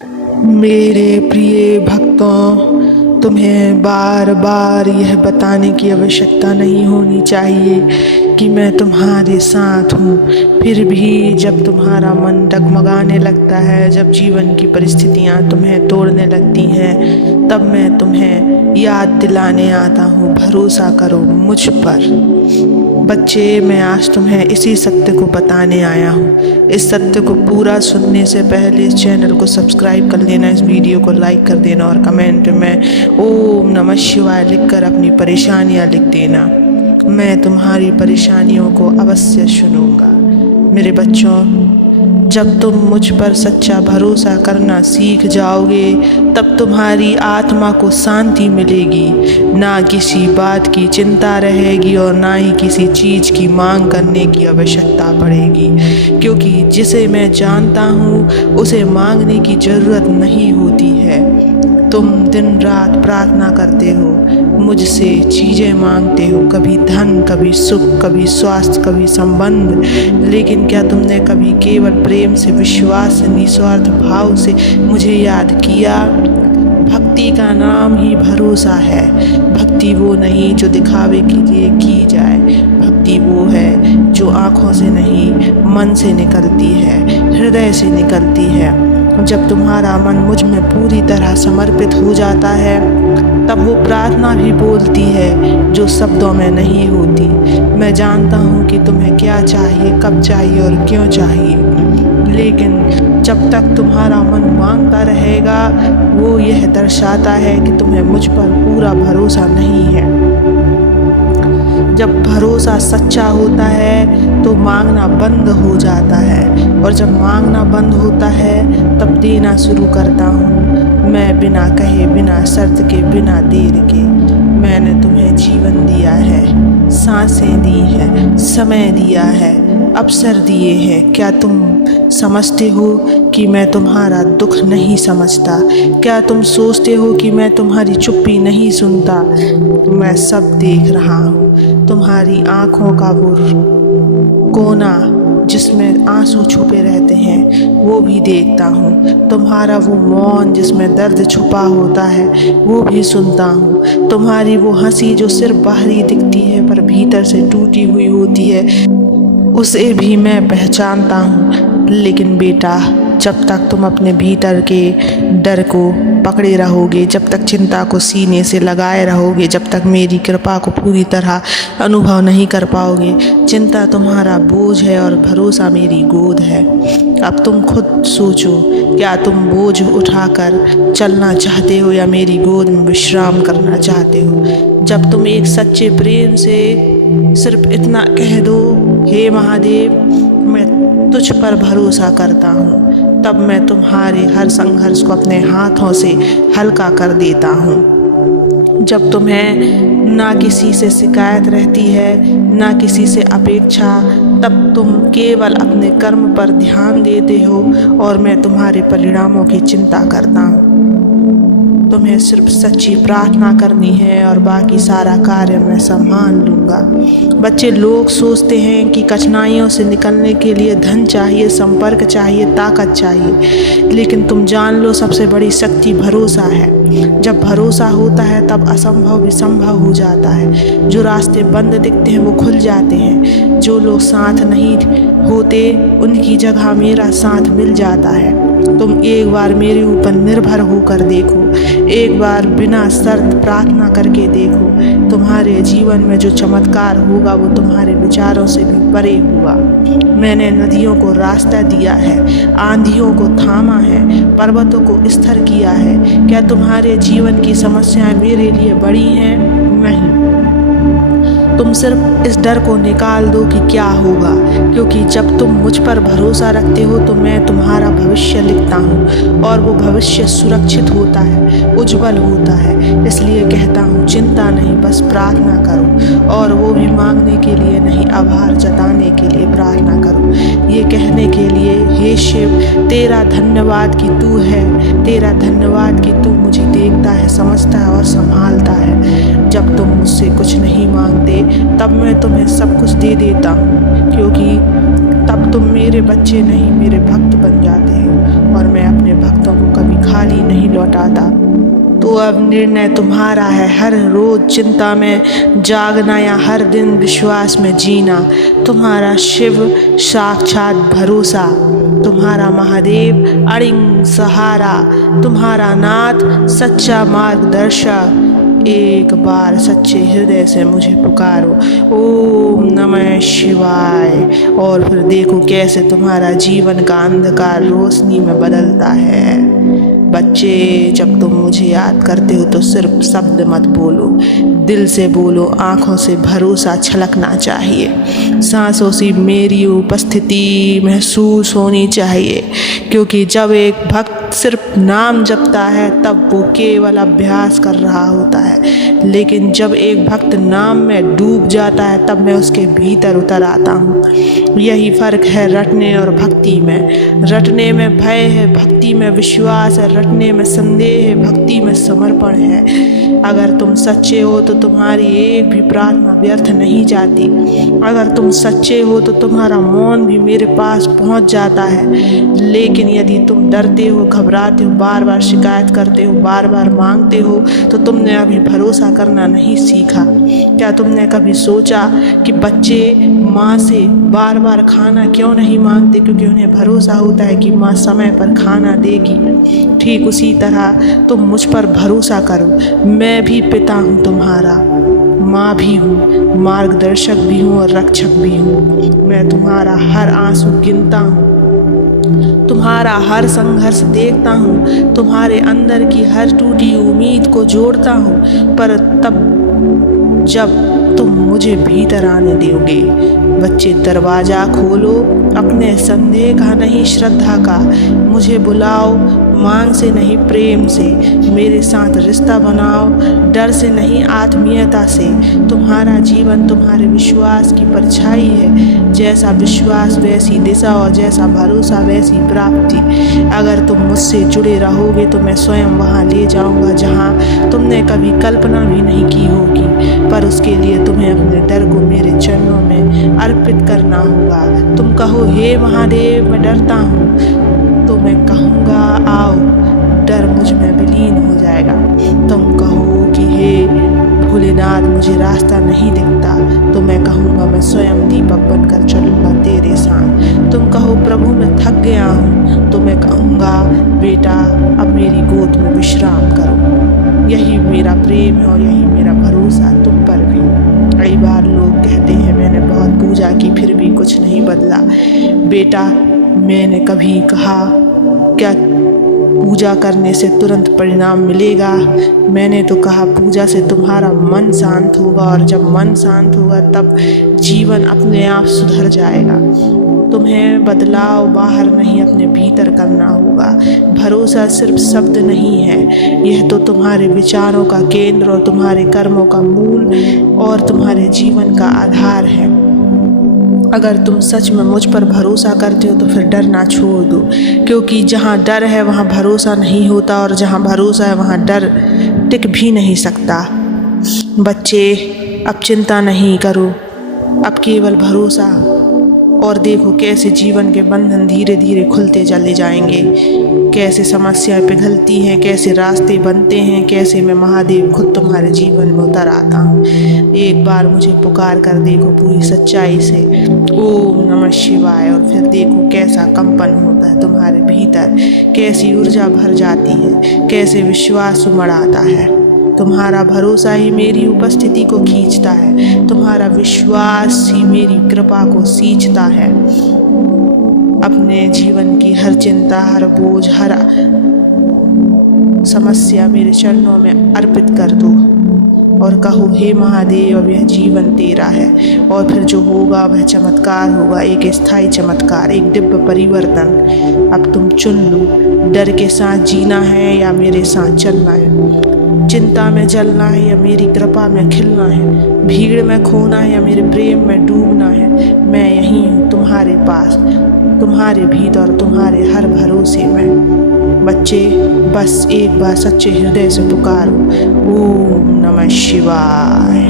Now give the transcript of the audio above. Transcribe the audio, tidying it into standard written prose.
मेरे प्रिय भक्तों, तुम्हें बार बार यह बताने की आवश्यकता नहीं होनी चाहिए कि मैं तुम्हारे साथ हूँ। फिर भी जब तुम्हारा मन डगमगाने लगता है, जब जीवन की परिस्थितियाँ तुम्हें तोड़ने लगती हैं, तब मैं तुम्हें याद दिलाने आता हूँ, भरोसा करो मुझ पर। बच्चे, मैं आज तुम्हें इसी सत्य को बताने आया हूँ। इस सत्य को पूरा सुनने से पहले इस चैनल को सब्सक्राइब कर लेना, इस वीडियो को लाइक कर देना और कमेंट में ओम नमः शिवाय लिखकर अपनी परेशानियाँ लिख देना। मैं तुम्हारी परेशानियों को अवश्य सुनूंगा। मेरे बच्चों, जब तुम मुझ पर सच्चा भरोसा करना सीख जाओगे, तब तुम्हारी आत्मा को शांति मिलेगी। ना किसी बात की चिंता रहेगी और ना ही किसी चीज़ की मांग करने की आवश्यकता पड़ेगी, क्योंकि जिसे मैं जानता हूँ उसे मांगने की ज़रूरत नहीं होती है। तुम दिन रात प्रार्थना करते हो, मुझसे चीज़ें मांगते हो, कभी धन, कभी सुख, कभी स्वास्थ्य, कभी संबंध, लेकिन क्या तुमने कभी केवल प्रेम से, विश्वास से, निस्वार्थ भाव से मुझे याद किया? भक्ति का नाम ही भरोसा है। भक्ति वो नहीं जो दिखावे के लिए की जाए, भक्ति वो है जो आँखों से नहीं, मन से निकलती है, हृदय से निकलती है। जब तुम्हारा मन मुझ में पूरी तरह समर्पित हो जाता है, तब वो प्रार्थना भी बोलती है जो शब्दों में नहीं होती। मैं जानता हूँ कि तुम्हें क्या चाहिए, कब चाहिए और क्यों चाहिए, लेकिन जब तक तुम्हारा मन मांगता रहेगा, वो यह दर्शाता है कि तुम्हें मुझ पर पूरा भरोसा नहीं है। जब भरोसा सच्चा होता है तो मांगना बंद हो जाता है, और जब मांगना बंद होता है तब देना शुरू करता हूँ। मैं बिना कहे, बिना शर्त के, बिना देर के मैंने तुम्हें जीवन दिया है, सांसें दी है, समय दिया है, अवसर दिए हैं। क्या तुम समझते हो कि मैं तुम्हारा दुख नहीं समझता? क्या तुम सोचते हो कि मैं तुम्हारी चुप्पी नहीं सुनता? मैं सब देख रहा हूँ। तुम्हारी आँखों का वो कोना जिसमें आंसू छुपे रहते हैं, वो भी देखता हूँ। तुम्हारा वो मौन जिसमें दर्द छुपा होता है, वो भी सुनता हूँ। तुम्हारी वो हंसी जो सिर्फ बाहरी दिखती है पर भीतर से टूटी हुई होती है, उसे भी मैं पहचानता हूँ। लेकिन बेटा, जब तक तुम अपने भीतर के डर को पकड़े रहोगे, जब तक चिंता को सीने से लगाए रहोगे, जब तक मेरी कृपा को पूरी तरह अनुभव नहीं कर पाओगे, चिंता तुम्हारा बोझ है और भरोसा मेरी गोद है। अब तुम खुद सोचो, क्या तुम बोझ उठाकर चलना चाहते हो या मेरी गोद में विश्राम करना चाहते हो? जब तुम एक सच्चे प्रेम से सिर्फ इतना कह दो, हे महादेव, मैं तुझ पर भरोसा करता हूँ, तब मैं तुम्हारे हर संघर्ष को अपने हाथों से हल्का कर देता हूँ। जब तुम्हें ना किसी से शिकायत रहती है, ना किसी से अपेक्षा, तब तुम केवल अपने कर्म पर ध्यान देते हो और मैं तुम्हारे परिणामों की चिंता करता हूँ। तुम्हें सिर्फ सच्ची प्रार्थना करनी है और बाकी सारा कार्य मैं संभाल लूँगा। बच्चे, लोग सोचते हैं कि कठिनाइयों से निकलने के लिए धन चाहिए, संपर्क चाहिए, ताकत चाहिए, लेकिन तुम जान लो, सबसे बड़ी शक्ति भरोसा है। जब भरोसा होता है तब असंभव भी संभव हो जाता है। जो रास्ते बंद दिखते हैं वो खुल जाते हैं। जो लोग साथ नहीं होते, उनकी जगह मेरा साथ मिल जाता है। तुम एक बार मेरे ऊपर निर्भर होकर देखो, एक बार बिना शर्त प्रार्थना करके देखो। तुम्हारे जीवन में जो चमत्कार होगा वो तुम्हारे विचारों से भी परे होगा। मैंने नदियों को रास्ता दिया है, आंधियों को थामा है, पर्वतों को स्थिर किया है। क्या तुम्हारे जीवन की समस्याएं मेरे लिए बड़ी हैं? नहीं। तुम सिर्फ इस डर को निकाल दो कि क्या होगा, क्योंकि जब तुम मुझ पर भरोसा रखते हो तो मैं तुम्हारा भविष्य लिखता हूँ, और वो भविष्य सुरक्षित होता है, उज्जवल होता है। इसलिए कहता हूँ, चिंता नहीं, बस प्रार्थना करो, और वो भी मांगने के लिए नहीं, आभार जताने के लिए प्रार्थना करो। ये कहने के लिए, हे शिव, तेरा धन्यवाद कि तू है, तेरा धन्यवाद कि तू मुझे देखता है, समझता है और संभालता है। जब तुम मुझसे कुछ नहीं मांगते, तब मैं तुम्हें सब कुछ दे देता हूँ, क्योंकि तब तुम मेरे बच्चे नहीं, मेरे भक्त बन जाते हो और मैं अपने भक्तों को कभी खाली नहीं लौटाता। तो अब निर्णय तुम्हारा है, हर रोज चिंता में जागना या हर दिन विश्वास में जीना। तुम्हारा शिव साक्षात भरोसा, तुम्हारा महादेव अड़िंग सहारा, तुम्हारा नाथ सच्चा मार्गदर्शक। एक बार सच्चे हृदय से मुझे पुकारो, ओम नमः शिवाय, और फिर देखो कैसे तुम्हारा जीवन का अंधकार रोशनी में बदलता है। बच्चे, जब तुम मुझे याद करते हो तो सिर्फ शब्द मत बोलो, दिल से बोलो, आँखों से भरोसा छलकना चाहिए, सांसों से मेरी उपस्थिति महसूस होनी चाहिए। क्योंकि जब एक भक्त सिर्फ नाम जपता है तब वो केवल अभ्यास कर रहा होता है, लेकिन जब एक भक्त नाम में डूब जाता है तब मैं उसके भीतर उतर आता हूँ। यही फ़र्क है रटने और भक्ति में। रटने में भय है, भक्ति में विश्वास है। रटने में संदेह है, भक्ति में समर्पण है। अगर तुम सच्चे हो तो तुम्हारी एक भी प्रार्थना व्यर्थ नहीं जाती। अगर तुम सच्चे हो तो तुम्हारा मौन भी मेरे पास पहुंच जाता है। लेकिन यदि तुम डरते हो, घबराते हो, बार बार शिकायत करते हो, बार बार मांगते हो, तो तुमने अभी भरोसा करना नहीं सीखा। क्या तुमने कभी सोचा कि बच्चे माँ से बार बार खाना क्यों नहीं मांगते? क्योंकि उन्हें भरोसा होता है कि माँ समय पर खाना देगी। ठीक उसी तरह तुम मुझ पर भरोसा करो। मैं भी पिता हूँ तुम्हारा, माँ भी हूँ, मार्गदर्शक भी हूँ और रक्षक भी हूँ। मैं तुम्हारा हर आंसू गिनता हूँ, तुम्हारा हर संघर्ष देखता हूँ, तुम्हारे अंदर की हर टूटी उम्मीद को जोड़ता हूँ। पर तब जब तुम मुझे भीतर आने दोगे। बच्चे, दरवाज़ा खोलो, अपने संदेह का नहीं श्रद्धा का। मुझे बुलाओ, मांग से नहीं प्रेम से। मेरे साथ रिश्ता बनाओ, डर से नहीं आत्मीयता से। तुम्हारा जीवन तुम्हारे विश्वास की परछाई है। जैसा विश्वास वैसी दिशा और जैसा भरोसा वैसी प्राप्ति। अगर तुम मुझसे जुड़े रहोगे तो मैं स्वयं वहाँ ले जाऊँगा जहाँ तुमने कभी कल्पना भी नहीं की होगी। पर उसके लिए तुम्हें अपने डर को मेरे चरणों में अर्पित करना होगा। तुम कहो, हे महादेव मैं डरता हूँ, तो मैं कहूँगा आओ, डर मुझ में विलीन हो जाएगा। तुम कहो कि हे भोलेनाथ मुझे रास्ता नहीं दिखता, तो मैं कहूँगा मैं स्वयं दीपक बनकर चलूँगा तेरे साथ। तुम कहो प्रभु मैं थक गया हूँ, तो मैं कहूँगा बेटा अब मेरी गोद में विश्राम करो। यही मेरा प्रेम है और यही मेरा भरोसा तुम पर भी। कई बार लोग कहते हैं मैंने बहुत पूजा की फिर भी कुछ नहीं बदला। बेटा, मैंने कभी कहा क्या पूजा करने से तुरंत परिणाम मिलेगा? मैंने तो कहा पूजा से तुम्हारा मन शांत होगा, और जब मन शांत होगा तब जीवन अपने आप सुधर जाएगा। तुम्हें बदलाव बाहर नहीं अपने भीतर करना होगा। भरोसा सिर्फ शब्द नहीं है, यह तो तुम्हारे विचारों का केंद्र और तुम्हारे कर्मों का मूल और तुम्हारे जीवन का आधार है। अगर तुम सच में मुझ पर भरोसा करते हो तो फिर डरना छोड़ दो, क्योंकि जहाँ डर है वहाँ भरोसा नहीं होता, और जहाँ भरोसा है वहाँ डर टिक भी नहीं सकता। बच्चे, अब चिंता नहीं करो, अब केवल भरोसा, और देखो कैसे जीवन के बंधन धीरे धीरे खुलते चले जाएंगे, कैसे समस्याएं पिघलती हैं, कैसे रास्ते बनते हैं, कैसे मैं महादेव खुद तुम्हारे जीवन में उतर आता हूँ। एक बार मुझे पुकार कर देखो पूरी सच्चाई से, ओम नमः शिवाय, और फिर देखो कैसा कंपन होता है तुम्हारे भीतर, कैसी ऊर्जा भर जाती है, कैसे विश्वास उमड़ आता है। तुम्हारा भरोसा ही मेरी उपस्थिति को खींचता है, तुम्हारा विश्वास ही मेरी कृपा को सींचता है। अपने जीवन की हर चिंता, हर बोझ, हर समस्या मेरे चरणों में अर्पित कर दो और कहो हे महादेव अब यह जीवन तेरा है। और फिर जो होगा वह चमत्कार होगा, एक स्थायी चमत्कार, एक दिव्य परिवर्तन। अब तुम चुन लो, डर के साथ जीना है या मेरे साथ चलना है, चिंता में जलना है या मेरी कृपा में खिलना है, भीड़ में खोना है या मेरे प्रेम में डूबना है। मैं यहीं हूँ तुम्हारे पास, तुम्हारे भीतर, तुम्हारे हर भरोसे में। बच्चे, बस एक बार सच्चे हृदय से पुकारो, ओम नमः शिवाय।